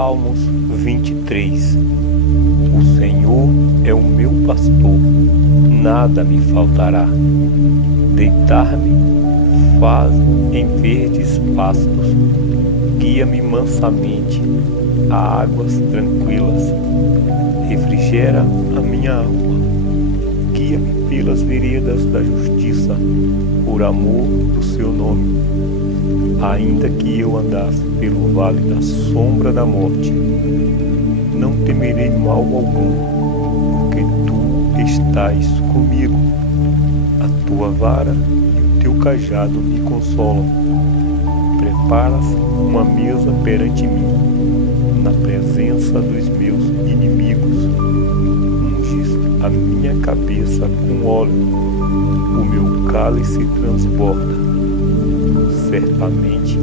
Salmos 23. O Senhor é o meu pastor, nada me faltará. Deitar-me faz em verdes pastos, guia-me mansamente a águas tranquilas. Refrigera a minha alma, guia-me pelas veredas da justiça, por amor do seu nome. Ainda que eu andasse pelo vale da sombra da morte, não temerei mal algum, porque tu estás comigo. A tua vara e o teu cajado me consolam. Preparas uma mesa perante mim, na presença dos meus inimigos. Unges a minha cabeça com óleo, o meu cálice transborda. Certamente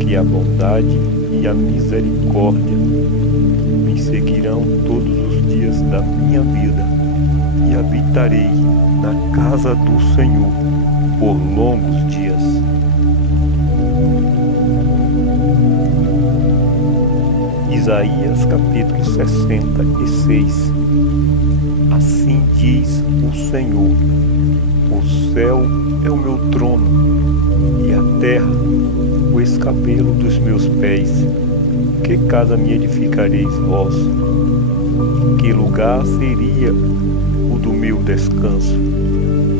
que a bondade e a misericórdia me seguirão todos os dias da minha vida, e habitarei na casa do Senhor por longos dias. Isaías capítulo 66. Assim diz o Senhor: o céu é o meu trono, e a terra o escabelo dos meus pés. Que casa me edificareis vós? Que lugar seria o do meu descanso?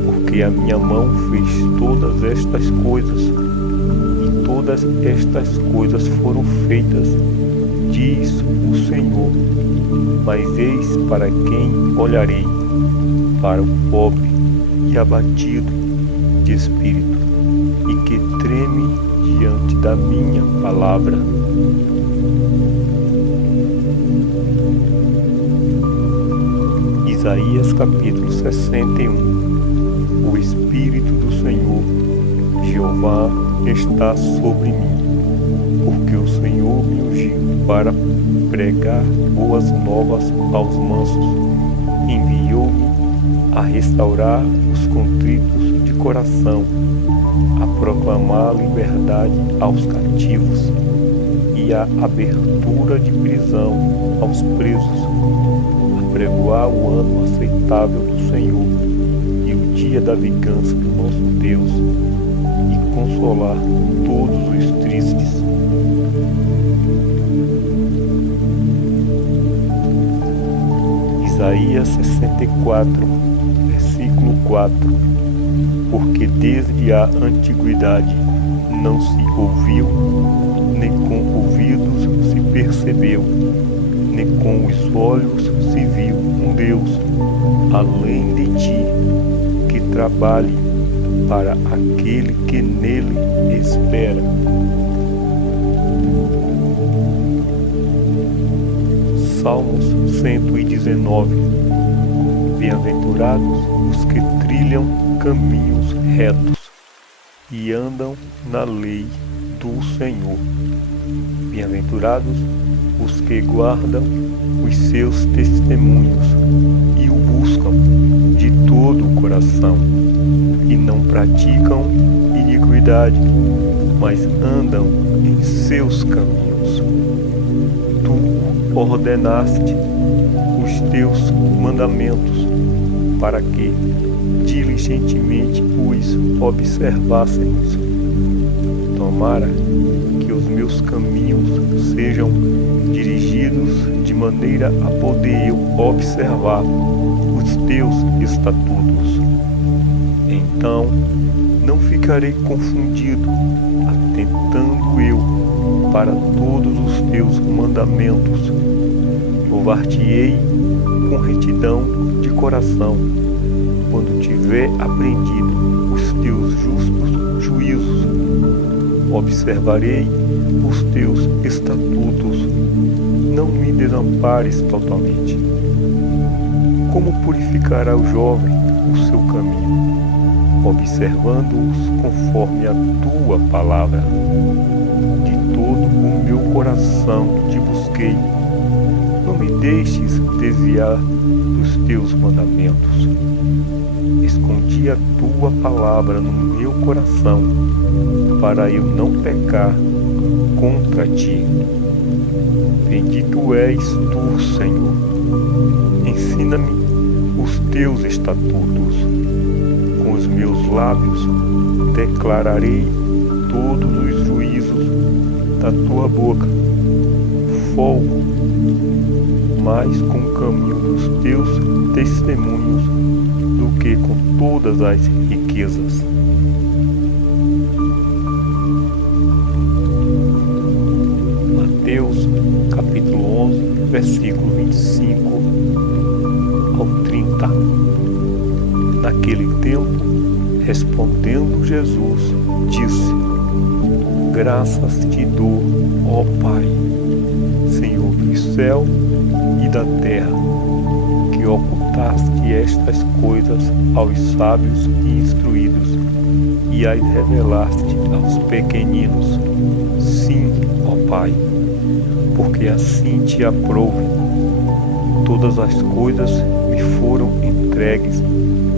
Porque a minha mão fez todas estas coisas, e todas estas coisas foram feitas, diz o Senhor. Mas eis para quem olharei: para o pobre e abatido de espírito, e que treme diante da minha palavra. Isaías capítulo 61. O Espírito do Senhor, Jeová, está sobre mim, porque o Senhor me ungiu para pregar boas novas aos mansos. Enviou-me a restaurar os contritos de coração, a proclamar liberdade aos cativos e a abertura de prisão aos presos, a pregoar o ano aceitável do Senhor e o dia da vingança do nosso Deus, e consolar todos os tristes. Isaías 64, versículo 4. Porque desde a antiguidade não se ouviu, nem com ouvidos se percebeu, nem com os olhos se viu um Deus além de ti, que trabalhe para aquele que nele espera. Salmos 119. Bem-aventurados os que trilham caminhos retos e andam na lei do Senhor. Bem-aventurados os que guardam os seus testemunhos e o buscam de todo o coração, e não praticam iniquidade, mas andam em seus caminhos. Tu ordenaste os teus mandamentos para que diligentemente os observássemos. Tomara que os meus caminhos sejam dirigidos de maneira a poder eu observar os teus estatutos. Então não ficarei confundido, atentando eu para todos os teus mandamentos. Louvar-te-ei com retidão de coração, quando tiver aprendido os teus justos juízos. Observarei os teus estatutos, não me desampares totalmente. Como purificará o jovem o seu caminho? Observando-os conforme a tua palavra. De todo o meu coração te busquei. Não me deixes desviar dos teus mandamentos. Escondi a tua palavra no meu coração, para eu não pecar contra ti. Bendito és tu, Senhor. Ensina-me os teus estatutos. Com os meus lábios declararei todos os juízos da tua boca. Folgo mais com o caminho dos teus testemunhos do que com todas as riquezas. Mateus capítulo 11, versículo 25 ao 30. Naquele tempo, respondendo Jesus, disse: Graças te dou, ó Pai, Senhor do céu e da terra, que ocultaste estas coisas aos sábios e instruídos e as revelaste aos pequeninos. Sim, ó Pai, porque assim te aprouve. Todas as coisas me foram entregues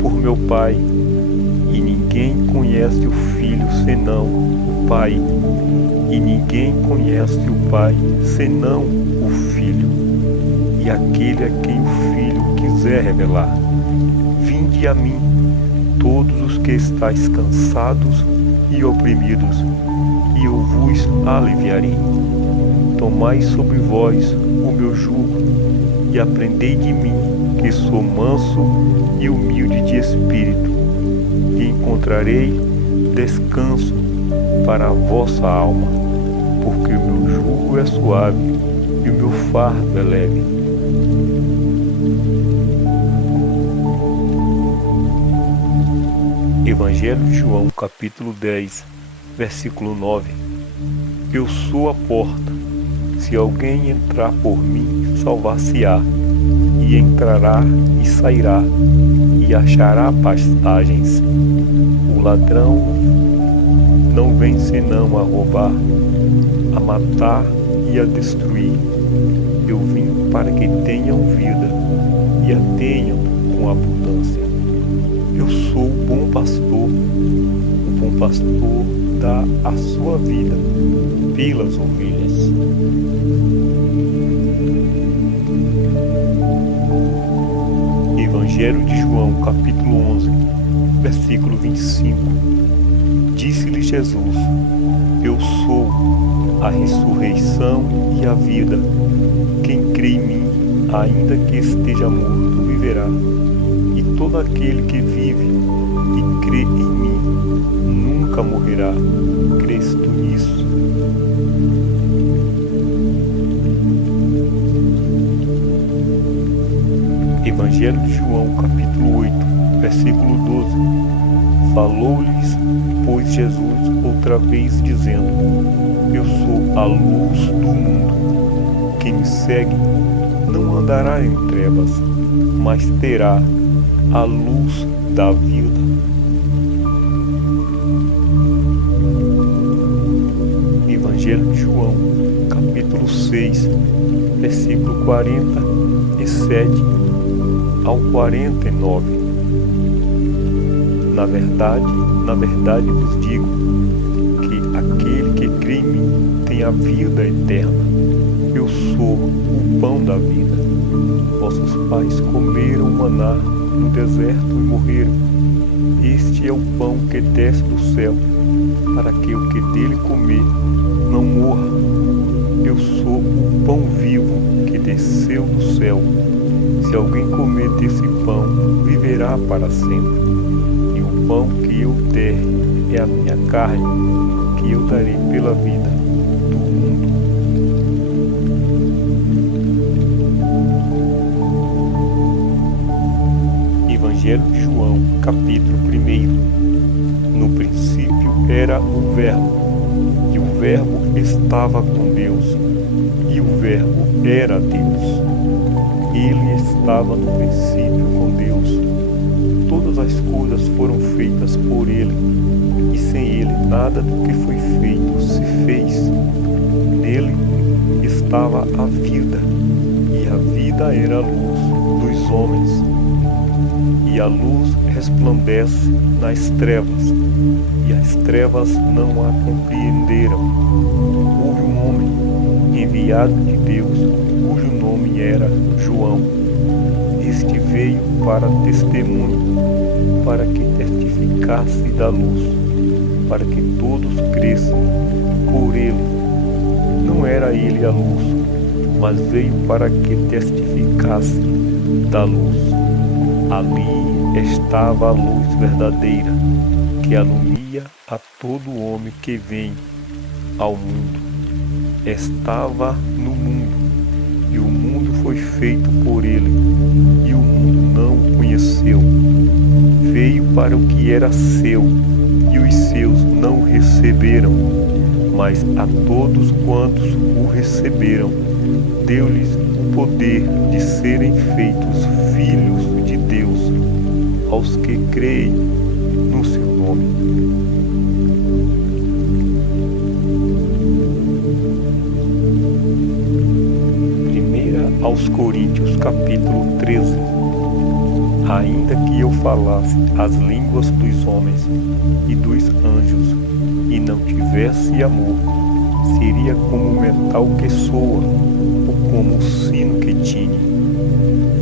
por meu Pai, e ninguém conhece o Filho senão o Pai, e ninguém conhece o Pai senão o Filho, e aquele a quem o Filho quiser revelar. Vinde a mim, todos os que estáis cansados e oprimidos, e eu vos aliviarei. Tomai sobre vós o meu jugo, e aprendei de mim, que sou manso e humilde de espírito, e encontrarei descanso para a vossa alma, porque o meu jugo é suave e o meu fardo é leve. Evangelho de João, capítulo 10, versículo 9. Eu sou a porta. Se alguém entrar por mim, salvar-se-á, e entrará e sairá, e achará pastagens. O ladrão não vem senão a roubar, a matar e a destruir. Eu vim para que tenham vida, e a tenham com abundância. Eu sou o bom pastor. O bom pastor dá a sua vida pelas ovelhas. Evangelho de João, capítulo 11, versículo 25. Disse-lhe Jesus: Eu sou a ressurreição e a vida. Quem crê em mim, ainda que esteja morto, viverá. E todo aquele que vive e crê em mim, nunca morrerá. Crês tu nisso? Evangelho de João, capítulo 8, versículo 12. Falou-lhes, pois, Jesus outra vez, dizendo: Eu sou a luz do mundo. Quem me segue não andará em trevas, mas terá a luz da vida. Evangelho de João, capítulo 6, versículo 47 ao 49. Na verdade vos digo que aquele que crê em mim tem a vida eterna. Eu sou o pão da vida. Vossos pais comeram maná no deserto e morreram. Este é o pão que desce do céu, para que o que dele comer não morra. Eu sou o pão vivo que desceu do céu. Se alguém comer desse pão, viverá para sempre. E o pão que eu der é a minha carne, que eu darei pela vida do mundo. Evangelho de João, capítulo 1. No princípio era o Verbo, e o Verbo estava com Deus, e o Verbo era Deus. Ele estava no princípio com Deus. Todas as coisas foram feitas por ele, e sem ele nada do que foi feito se fez. Nele estava a vida, e a vida era a luz dos homens. E a luz resplandece nas trevas, e as trevas não a compreenderam. Houve um homem enviado de Deus, cujo nome era João. Este veio para testemunho, para que testificasse da luz, para que todos crescem por ele. Não era ele a luz, mas veio para que testificasse da luz. Ali estava a luz verdadeira, que alumia a todo homem que vem ao mundo. Estava no mundo, e o mundo foi feito por ele, e o mundo não o conheceu. Veio para o que era seu, e os seus não o receberam. Mas a todos quantos o receberam, deu-lhes o poder de serem feitos filhos de Deus, aos que creem no seu nome. Primeira aos Coríntios, capítulo 13. Ainda que eu falasse as línguas dos homens e dos anjos, e não tivesse amor, seria como o metal que soa, ou como o sino que tine.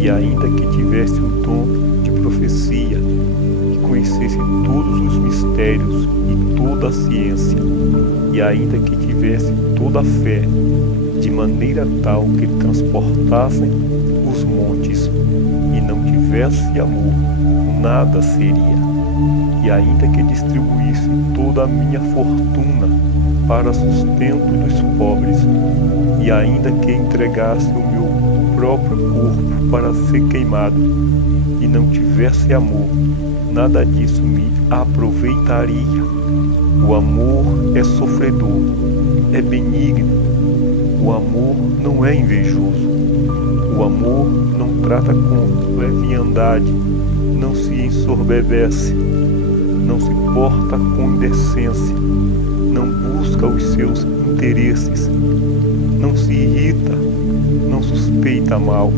E ainda que tivesse o dom de profecia, e conhecesse todos os mistérios e toda a ciência, e ainda que tivesse toda a fé, de maneira tal que transportassem os montes, e não tivesse amor, nada seria. E ainda que distribuísse toda a minha fortuna para sustento dos pobres, e ainda que entregasse o meu próprio corpo para ser queimado, e não tivesse amor, nada disso me aproveitaria. O amor é sofredor, é benigno. O amor não é invejoso. O amor não trata com leviandade, não se ensoberbece, não se porta com indecência, não busca os seus interesses, não se irrita, não suspeita mal,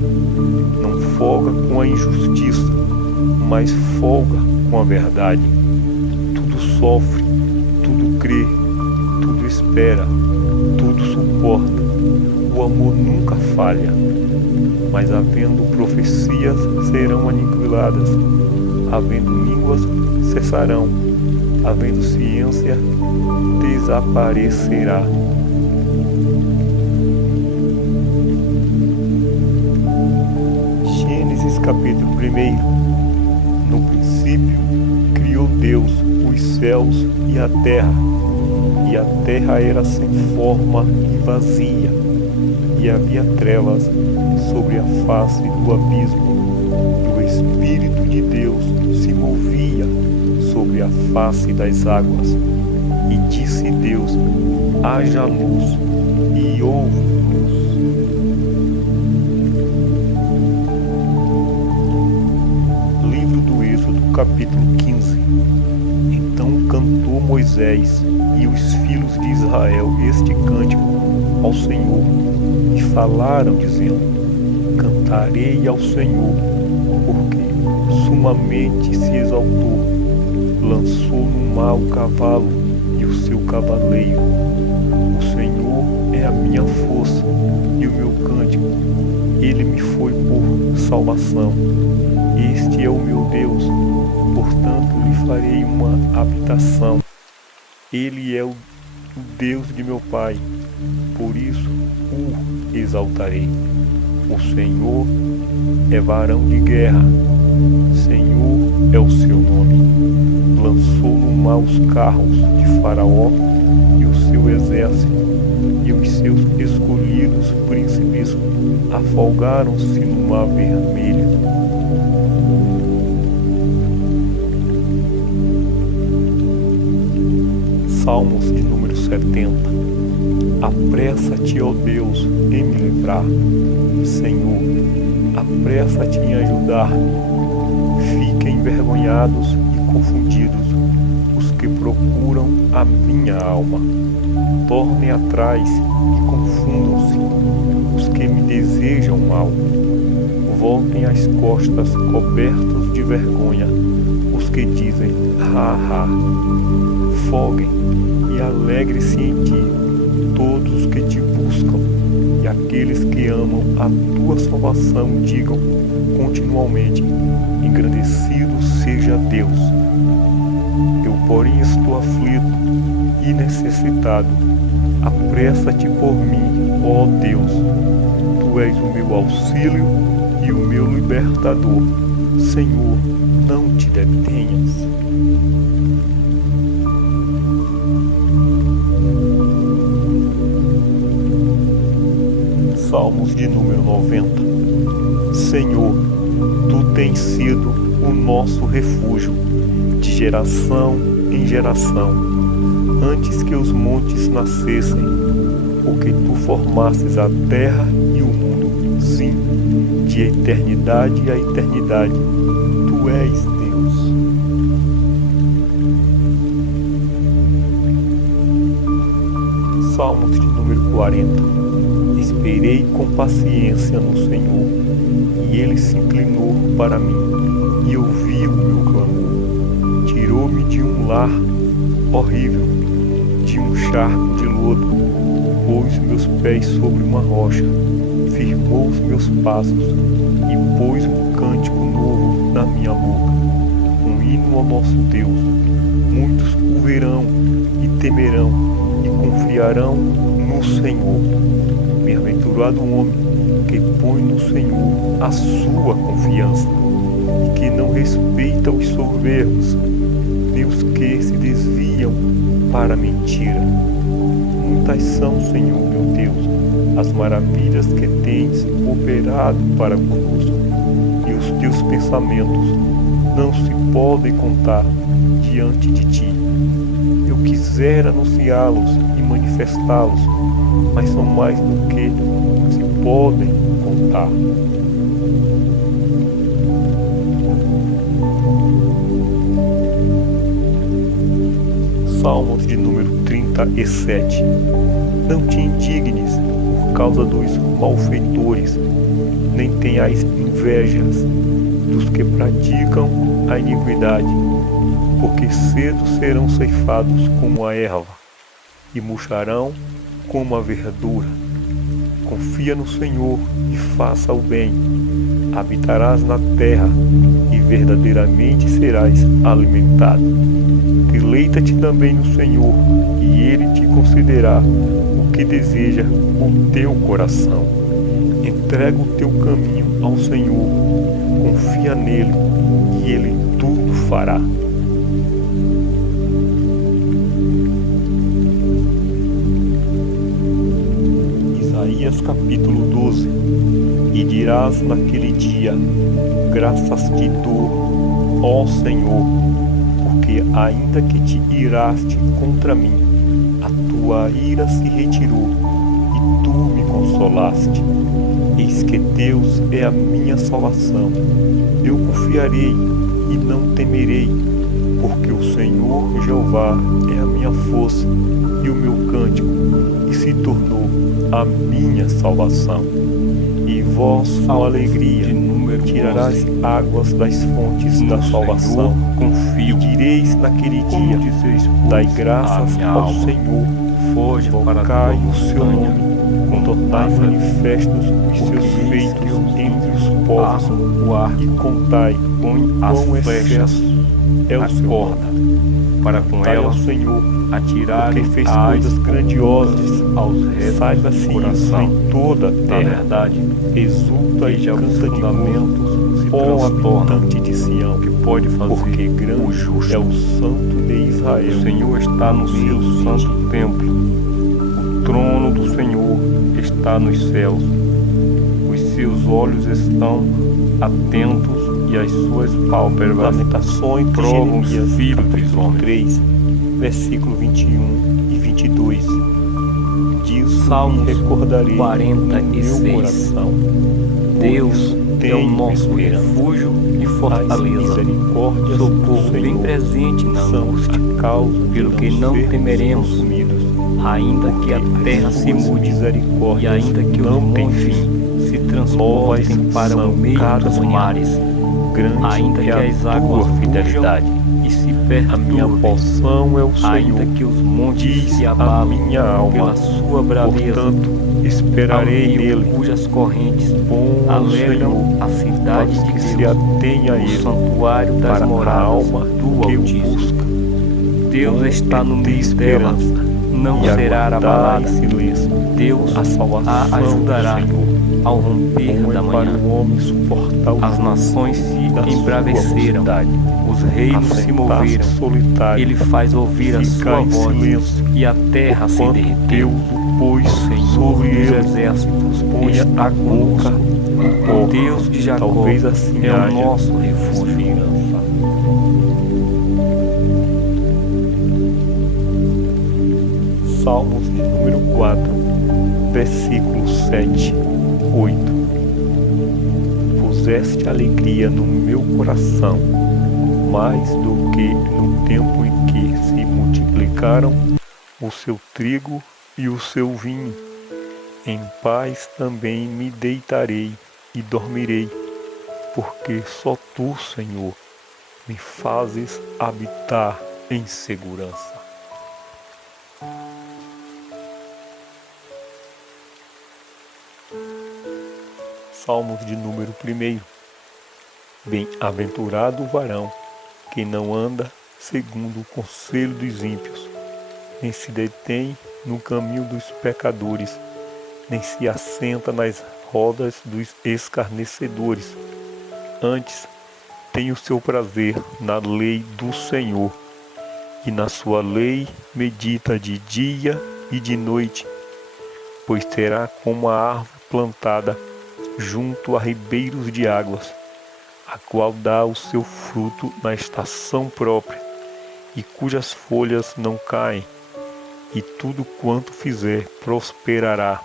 não folga com a injustiça, mas folga com a verdade. Tudo sofre, tudo crê, tudo espera, tudo suporta. O amor nunca falha. Mas havendo profecias, serão aniquiladas, havendo línguas, cessarão, havendo ciência, desaparecerá. Gênesis capítulo 1. No princípio criou Deus os céus e a terra era sem forma e vazia, e havia trevas sobre a face do abismo, e o Espírito de Deus se movia sobre a face das águas. E disse Deus: haja luz, e houve luz. Livro do Êxodo, capítulo 15. Então cantou Moisés e os filhos de Israel este cântico ao Senhor, e falaram, dizendo: cantarei ao Senhor, porque sumamente se exaltou, lançou no mar o cavalo e o seu cavaleiro. O Senhor é a minha força e o meu cântico, ele me foi por salvação. Este é o meu Deus, portanto lhe farei uma habitação. Ele é o Deus de meu pai, por isso o exaltarei. O Senhor é varão de guerra, Senhor é o seu nome. Lançou no mar os carros de Faraó e o seu exército, e os seus escolhidos príncipes afogaram-se no mar vermelho. Salmos de número 70. Apressa-te, ó Deus, em me livrar. Senhor, apressa-te em ajudar-me. Fiquem envergonhados e confundidos os que procuram a minha alma. Tornem atrás e confundam-se os que me desejam mal. Voltem as costas cobertos de vergonha os que dizem: ha, ha. Folguem e alegre-se em ti todos os que te buscam. que aqueles que amam a tua salvação digam continuamente: engrandecido seja Deus. Eu, porém, estou aflito e necessitado. Apressa-te por mim, ó Deus. Tu és o meu auxílio e o meu libertador. Senhor, não te detenhas. Salmos de número 90. Senhor, tu tens sido o nosso refúgio, de geração em geração, antes que os montes nascessem, porque tu formastes a terra e o mundo, sim, de eternidade a eternidade, tu és Deus. Salmos de número 40. Esperei com paciência no Senhor, e Ele se inclinou para mim, e ouviu o meu clamor. Tirou-me de um lar horrível, de um charco de lodo, pôs meus pés sobre uma rocha, firmou os meus passos, e pôs um cântico novo na minha boca, um hino ao nosso Deus. Muitos o verão e temerão, e confiarão no Senhor. Bem-aventurado o homem que põe no Senhor a sua confiança e que não respeita os soberbos, nem os que se desviam para a mentira. Muitas são, Senhor meu Deus, as maravilhas que tens operado para conosco, e os teus pensamentos não se podem contar diante de ti. Eu quisera anunciá-los e manifestá-los, mas são mais do que se podem contar. Salmos de número 37. Não te indignes por causa dos malfeitores, nem tenhais invejas dos que praticam a iniquidade, porque cedo serão ceifados como a erva, e murcharão como a verdura. Confia no Senhor e faça o bem. Habitarás na terra e verdadeiramente serás alimentado. Deleita-te também no Senhor, e Ele te concederá o que deseja o teu coração. Entrega o teu caminho ao Senhor, confia nele, e Ele tudo fará. Isaías capítulo 12. E dirás naquele dia: graças te dou, ó Senhor, porque ainda que te iraste contra mim, a tua ira se retirou, e tu me consolaste. Eis que Deus é a minha salvação. Eu confiarei e não temerei, porque o Senhor Jeová é a minha força e o meu cântico, e se tornou a minha salvação. E vós, com alegria, tirarás águas das fontes da salvação. Confio. E direis naquele dia: dai graças ao Senhor, invocai o seu nome, tornai manifestos os seus feitos entre os povos, e contai quão excesso é o seu corda, para com ela o Senhor atirar, porque fez coisas grandiosas aos retos. Saiba-se isso em toda a terra. Verdade, exulta e canta de gozo, ó habitante de Sião, que pode fazer, porque grande é o Santo de Israel. O Senhor está no seu santo templo. O trono do Senhor está nos céus. Os seus olhos estão atentos e as suas pálpebras Lamentações provam os filhos dos homens. 3, versículo 21 e 22. Disso Salmos recordarei 46. No meu coração. Deus é o nosso refúgio e fortaleza, socorro bem presente na angústia, pelo que não temeremos, ainda que a terra se mude e ainda que os montes se transportem para o meio dos mares, ainda que as águas rujam e se A minha perturbe, porção é o ainda Senhor, que os montes diz se a abalem minha alma. pela sua braveza. Portanto, Ao esperarei rio nele. cujas correntes Bom alegram Senhor a para cidade os de que se Deus, atêm a o ele, santuário das para a moradas alma do que o Altíssimo. busca. Deus Bom está é no ter meio dela, esperança não e será aguardar abalada. em silêncio Deus a salvação a ajudará do Senhor. ao romper Bom da é para manhã. o homem suportar o As jugo nações se da sua embraveceram, mocidade, os reinos se assentar-se moveram. solitário, Ele faz ouvir a ficar sua em voz silêncio, e a terra se porquanto derreteu. Deus o pôs O Senhor sobre dos ele. exércitos Ponha está a boca conosco. no O pó. Deus de Jacó Talvez assim é o haja nosso refúgio. esperança. Salmos de número 4, versículos 7, 8. Puseste alegria no meu coração, mais do que no tempo em que se multiplicaram o seu trigo e o seu vinho. Em paz também me deitarei e dormirei, porque só tu, Senhor, me fazes habitar em segurança. Salmos de número 1. Bem-aventurado o varão que não anda segundo o conselho dos ímpios, nem se detém no caminho dos pecadores, nem se assenta nas rodas dos escarnecedores. Antes tem o seu prazer na lei do Senhor, e na sua lei medita de dia e de noite, pois será como a árvore plantada junto a ribeiros de águas, a qual dá o seu fruto na estação própria, e cujas folhas não caem, e tudo quanto fizer prosperará.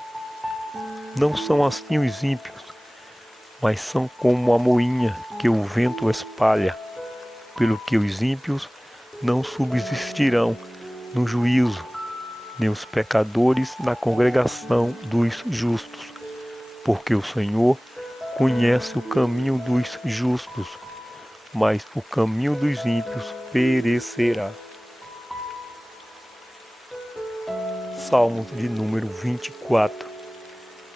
Não são assim os ímpios, mas são como a moinha que o vento espalha, pelo que os ímpios não subsistirão no juízo, nem os pecadores na congregação dos justos, porque o Senhor conhece o caminho dos justos, mas o caminho dos ímpios perecerá. Salmos de número 24.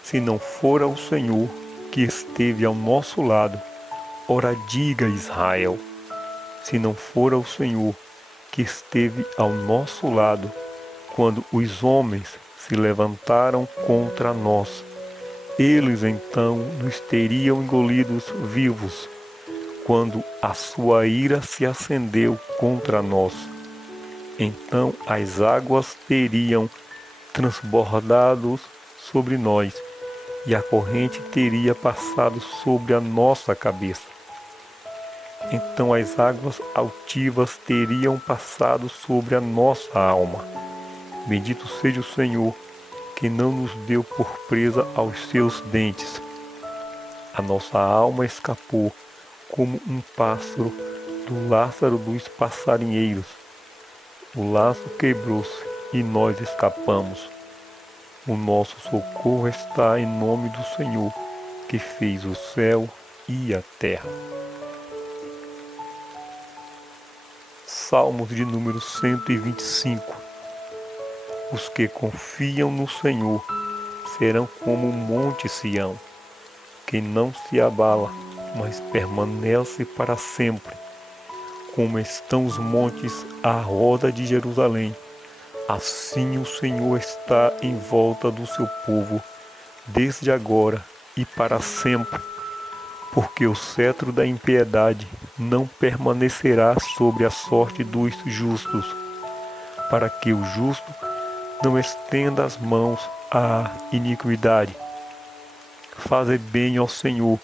Se não fora o Senhor que esteve ao nosso lado, ora diga Israel, se não fora o Senhor que esteve ao nosso lado, quando os homens se levantaram contra nós, eles então nos teriam engolidos vivos, quando a sua ira se acendeu contra nós. Então as águas teriam transbordado sobre nós, e a corrente teria passado sobre a nossa cabeça. Então as águas altivas teriam passado sobre a nossa alma. Bendito seja o Senhor, que não nos deu por presa aos seus dentes. A nossa alma escapou como um pássaro do Lázaro dos passarinheiros. O laço quebrou-se e nós escapamos. O nosso socorro está em nome do Senhor, que fez o céu e a terra. Salmos de número 125. Os que confiam no Senhor serão como o monte Sião, que não se abala, mas permanece para sempre. Como estão os montes à roda de Jerusalém, assim o Senhor está em volta do seu povo, desde agora e para sempre, porque o cetro da impiedade não permanecerá sobre a sorte dos justos, para que o justo não estenda as mãos à iniquidade. Faze bem ao Senhor,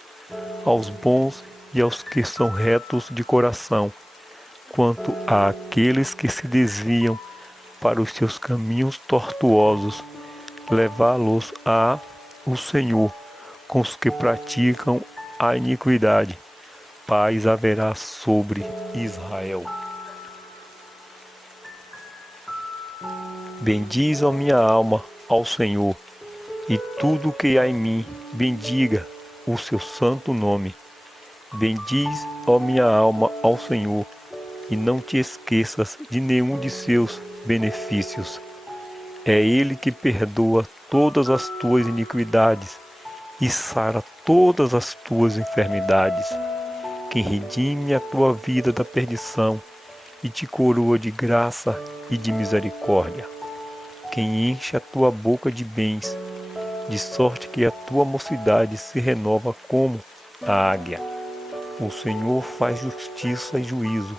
aos bons e aos que são retos de coração, quanto àqueles que se desviam para os seus caminhos tortuosos, levá-los a o Senhor com os que praticam a iniquidade. Paz haverá sobre Israel. Bendiz a minha alma ao Senhor, e tudo que há em mim, bendiga o seu santo nome. Bendiz, ó minha alma, ao Senhor, e não te esqueças de nenhum de seus benefícios. É Ele que perdoa todas as tuas iniquidades e sara todas as tuas enfermidades, quem redime a tua vida da perdição e te coroa de graça e de misericórdia, quem enche a tua boca de bens, de sorte que a tua mocidade se renova como a águia. O Senhor faz justiça e juízo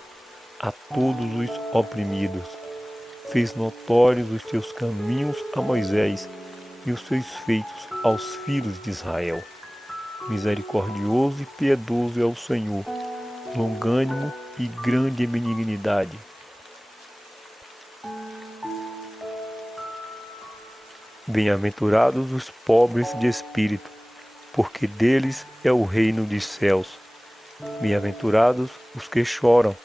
a todos os oprimidos. Fez notórios os teus caminhos a Moisés e os seus feitos aos filhos de Israel. Misericordioso e piedoso é o Senhor, longânimo e grande em benignidade. Bem-aventurados os pobres de espírito, porque deles é o reino dos céus. Bem-aventurados os que choram,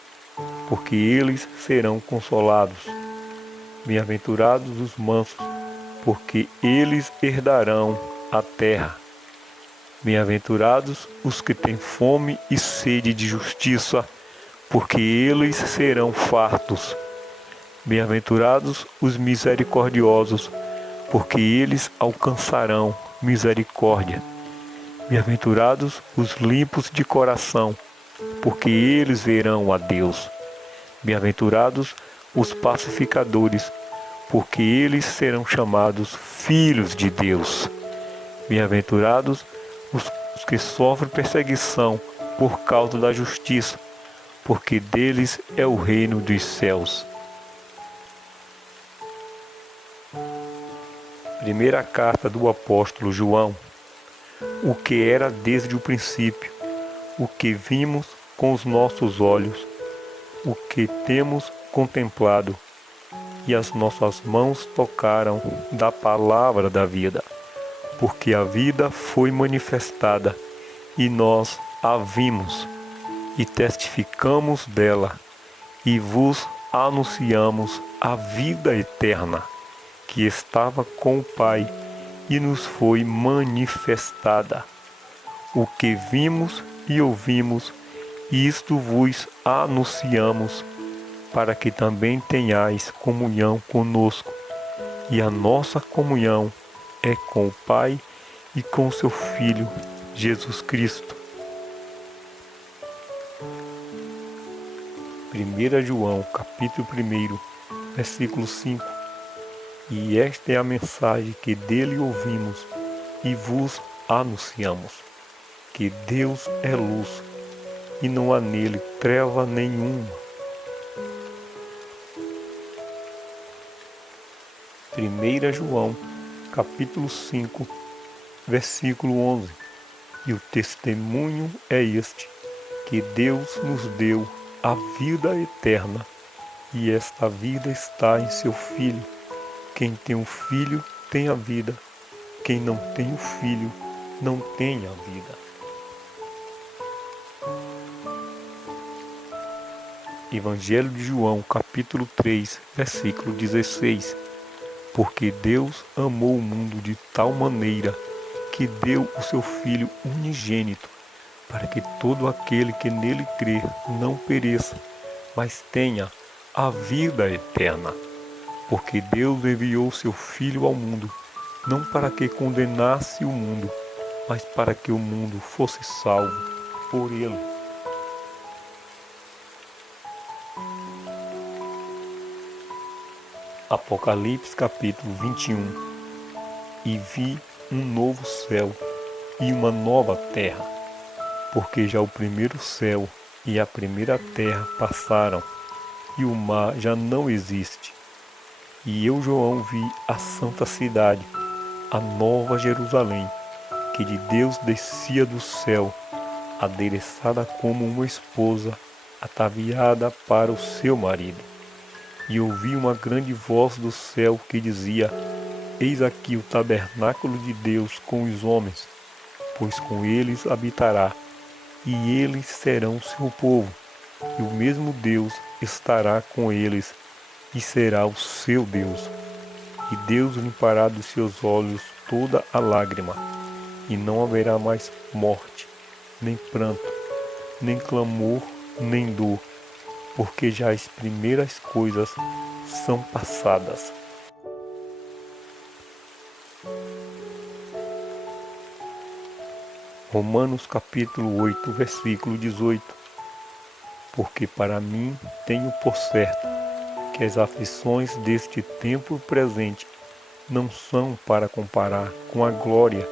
porque eles serão consolados. Bem-aventurados os mansos, porque eles herdarão a terra. Bem-aventurados os que têm fome e sede de justiça, porque eles serão fartos. Bem-aventurados os misericordiosos, porque eles alcançarão misericórdia. Bem-aventurados os limpos de coração, porque eles verão a Deus. Bem-aventurados os pacificadores, porque eles serão chamados filhos de Deus. Bem-aventurados os que sofrem perseguição por causa da justiça, porque deles é o reino dos céus. Primeira carta do apóstolo João. O que era desde o princípio, o que vimos com os nossos olhos, o que temos contemplado, e as nossas mãos tocaram da palavra da vida, porque a vida foi manifestada, e nós a vimos, e testificamos dela, e vos anunciamos a vida eterna, que estava com o Pai, e nos foi manifestada. O que vimos e ouvimos, isto vos anunciamos, para que também tenhais comunhão conosco. E a nossa comunhão é com o Pai e com seu Filho, Jesus Cristo. 1 João, capítulo 1, versículo 5. E esta é a mensagem que dele ouvimos e vos anunciamos, que Deus é luz, e não há nele treva nenhuma. 1 João, capítulo 5, versículo 11. E o testemunho é este, que Deus nos deu a vida eterna, e esta vida está em seu Filho. Quem tem o Filho tem a vida, quem não tem o Filho não tem a vida. Evangelho de João, capítulo 3, versículo 16. Porque Deus amou o mundo de tal maneira que deu o seu Filho unigênito, para que todo aquele que nele crer não pereça, mas tenha a vida eterna. Porque Deus enviou seu Filho ao mundo, não para que condenasse o mundo, mas para que o mundo fosse salvo por ele. Apocalipse capítulo 21. E vi um novo céu e uma nova terra, porque já o primeiro céu e a primeira terra passaram, e o mar já não existe. E eu, João, vi a santa cidade, a nova Jerusalém, que de Deus descia do céu, adereçada como uma esposa, ataviada para o seu marido. E ouvi uma grande voz do céu que dizia: Eis aqui o tabernáculo de Deus com os homens, pois com eles habitará, e eles serão seu povo, e o mesmo Deus estará com eles, e será o seu Deus. E Deus limpará dos seus olhos toda a lágrima, e não haverá mais morte, nem pranto, nem clamor, nem dor, porque já as primeiras coisas são passadas. Romanos capítulo 8, versículo 18. Porque para mim tenho por certo que as aflições deste tempo presente não são para comparar com a glória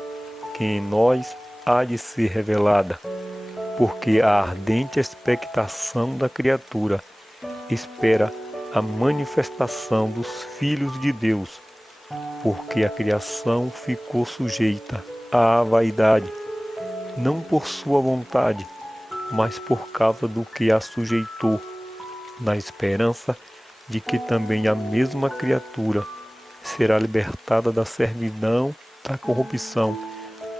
que em nós há de ser revelada, porque a ardente expectação da criatura espera a manifestação dos filhos de Deus, porque a criação ficou sujeita à vaidade, não por sua vontade, mas por causa do que a sujeitou, na esperança de que também a mesma criatura será libertada da servidão da corrupção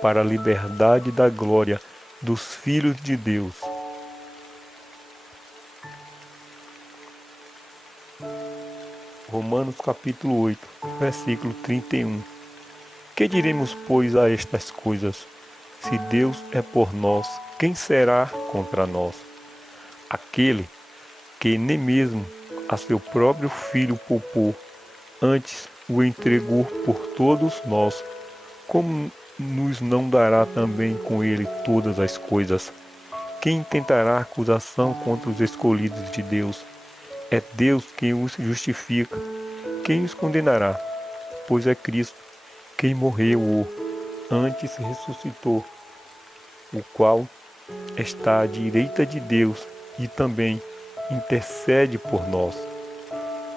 para a liberdade da glória dos filhos de Deus. Romanos capítulo 8, versículo 31. Que diremos, pois, a estas coisas? Se Deus é por nós, quem será contra nós? Aquele que nem mesmo a seu próprio Filho poupou, antes o entregou por todos nós, como nos não dará também com ele todas as coisas? Quem tentará acusação contra os escolhidos de Deus? É Deus quem os justifica. Quem os condenará? Pois é Cristo quem morreu ou antes ressuscitou, o qual está à direita de Deus e também intercede por nós.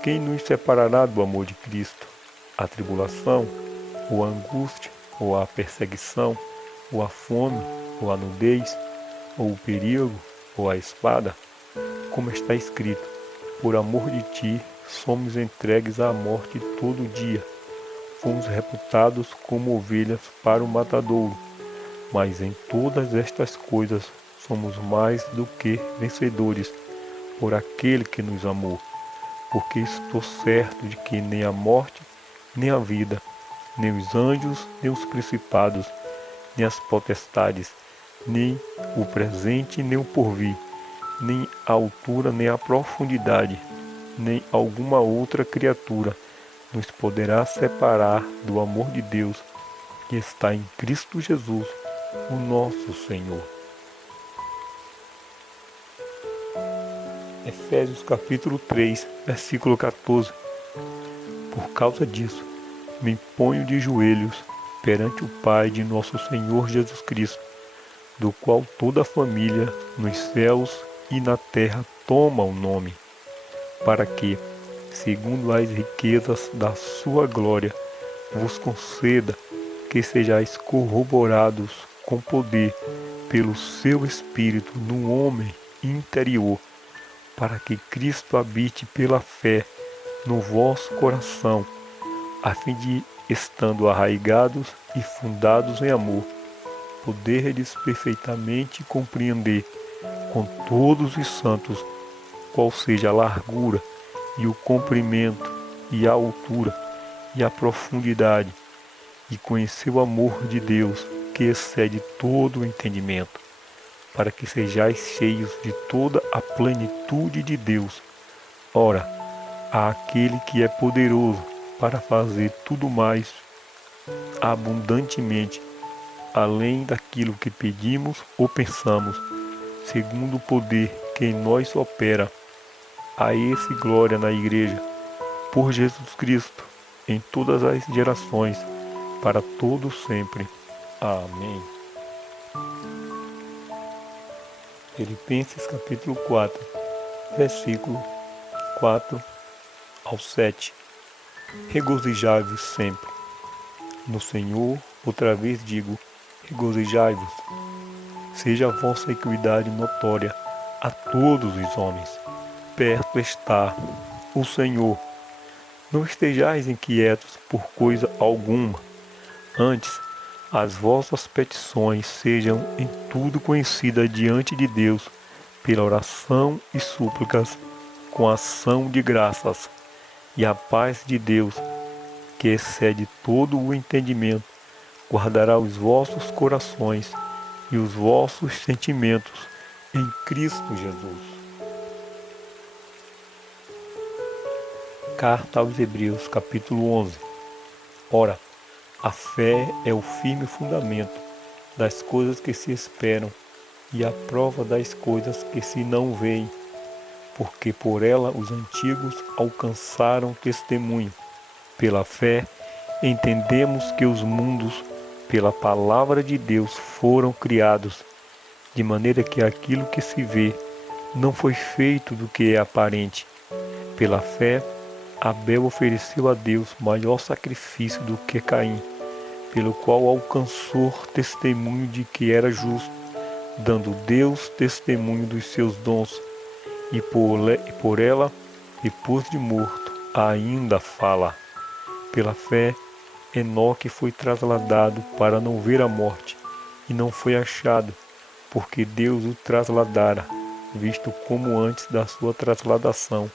Quem nos separará do amor de Cristo? A tribulação, ou a angústia, ou a perseguição, ou a fome, ou a nudez, ou o perigo, ou a espada? Como está escrito: por amor de ti somos entregues à morte todo dia. Fomos reputados como ovelhas para o matadouro. Mas em todas estas coisas somos mais do que vencedores por aquele que nos amou. Porque estou certo de que nem a morte, nem a vida, nem os anjos, nem os principados, nem as potestades, nem o presente, nem o porvir, nem a altura, nem a profundidade, nem alguma outra criatura nos poderá separar do amor de Deus que está em Cristo Jesus, o nosso Senhor. Efésios capítulo 3, versículo 14. Por causa disso, me ponho de joelhos perante o Pai de nosso Senhor Jesus Cristo, do qual toda a família nos céus e na terra toma o nome, para que, segundo as riquezas da sua glória, vos conceda que sejais corroborados com poder pelo seu Espírito no homem interior, para que Cristo habite pela fé no vosso coração, a fim de, estando arraigados e fundados em amor, poderdes perfeitamente compreender com todos os santos qual seja a largura e o comprimento e a altura e a profundidade, e conhecer o amor de Deus que excede todo o entendimento, para que sejais cheios de toda a plenitude de Deus. Ora, àquele que é poderoso para fazer tudo mais abundantemente, além daquilo que pedimos ou pensamos, segundo o poder que em nós opera, a esse glória na Igreja, por Jesus Cristo, em todas as gerações, para todo sempre. Amém. Filipenses capítulo 4, versículo 4 ao 7. Regozijai-vos sempre. No Senhor, outra vez digo, regozijai-vos. Seja a vossa equidade notória a todos os homens. Perto está o Senhor. Não estejais inquietos por coisa alguma. Antes, as vossas petições sejam em tudo conhecidas diante de Deus, pela oração e súplicas, com ação de graças. E a paz de Deus, que excede todo o entendimento, guardará os vossos corações e os vossos sentimentos em Cristo Jesus. Carta aos Hebreus, capítulo 11. Ora, a fé é o firme fundamento das coisas que se esperam e a prova das coisas que se não veem, porque por ela os antigos alcançaram testemunho. Pela fé, entendemos que os mundos, pela palavra de Deus, foram criados, de maneira que aquilo que se vê não foi feito do que é aparente. Pela fé, Abel ofereceu a Deus maior sacrifício do que Caim, pelo qual alcançou testemunho de que era justo, dando Deus testemunho dos seus dons, e por ela, depois de morto, ainda fala. Pela fé, Enoque foi trasladado para não ver a morte, e não foi achado, porque Deus o trasladara, visto como antes da sua trasladação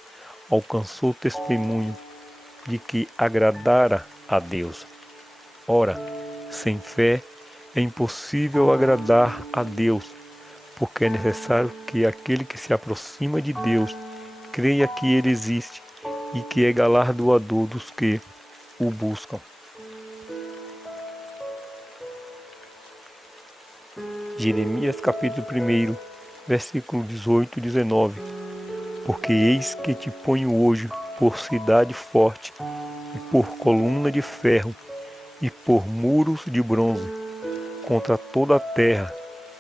alcançou testemunho de que agradara a Deus. Ora, sem fé é impossível agradar a Deus, porque é necessário que aquele que se aproxima de Deus creia que Ele existe e que é galardoador dos que o buscam. Jeremias capítulo 1, versículo 18 e 19. Porque eis que te ponho hoje por cidade forte, e por coluna de ferro, e por muros de bronze, contra toda a terra,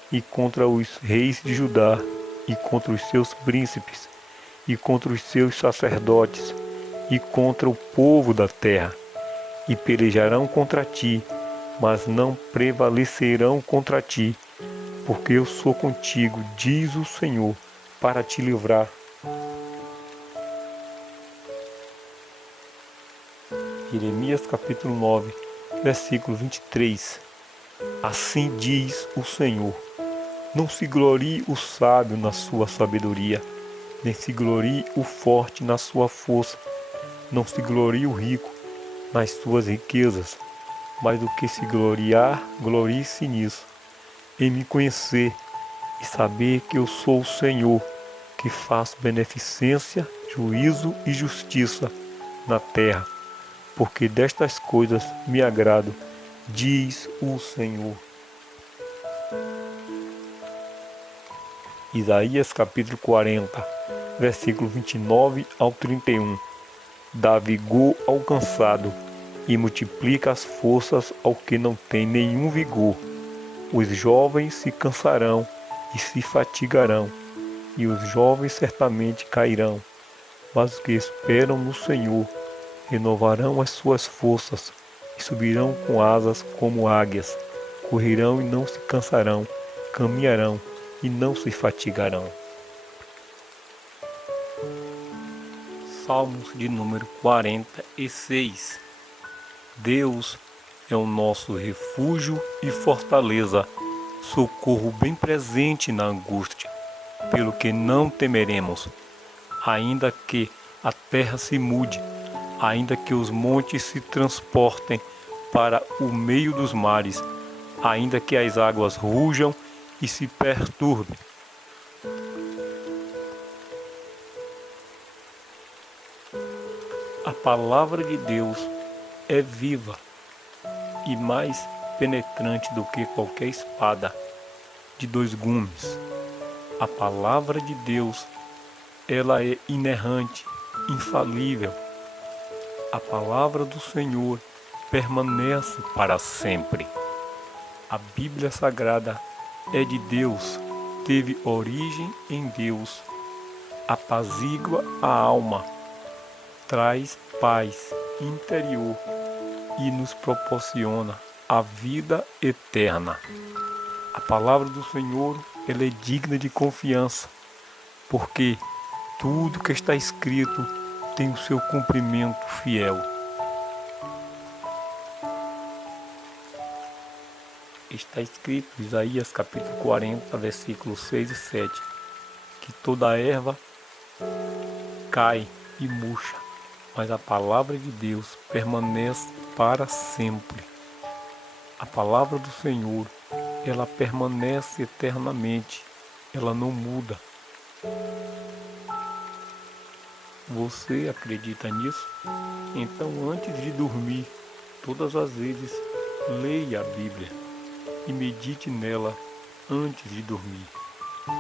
e contra os reis de Judá, e contra os seus príncipes, e contra os seus sacerdotes, e contra o povo da terra. E pelejarão contra ti, mas não prevalecerão contra ti, porque eu sou contigo, diz o Senhor, para te livrar. Jeremias capítulo 9, versículo 23. Assim diz o Senhor: não se glorie o sábio na sua sabedoria, nem se glorie o forte na sua força, não se glorie o rico nas suas riquezas, mas o que se gloriar, glorie-se nisso, em me conhecer e saber que eu sou o Senhor, que faço beneficência, juízo e justiça na terra, porque destas coisas me agrado, diz o Senhor. Isaías capítulo 40, versículo 29 ao 31. Dá vigor ao cansado e multiplica as forças ao que não tem nenhum vigor. Os jovens se cansarão e se fatigarão, e os jovens certamente cairão, mas os que esperam no Senhor renovarão as suas forças e subirão com asas como águias, correrão e não se cansarão, caminharão e não se fatigarão. Salmos de número 46. Deus é o nosso refúgio e fortaleza, socorro bem presente na angústia, pelo que não temeremos, ainda que a terra se mude, ainda que os montes se transportem para o meio dos mares, ainda que as águas rujam e se perturbem. A palavra de Deus é viva e mais penetrante do que qualquer espada de dois gumes. A palavra de Deus, ela é inerrante, infalível. A palavra do Senhor permanece para sempre. A Bíblia Sagrada é de Deus, teve origem em Deus, apazigua a alma, traz paz interior e nos proporciona a vida eterna. A palavra do Senhor, ela é digna de confiança, porque tudo que está escrito tem o seu cumprimento fiel. Está escrito em Isaías capítulo 40, versículos 6 e 7, que toda erva cai e murcha, mas a palavra de Deus permanece para sempre. A palavra do Senhor, ela permanece eternamente, ela não muda. Você acredita nisso? Então, antes de dormir, todas as vezes, leia a Bíblia e medite nela antes de dormir.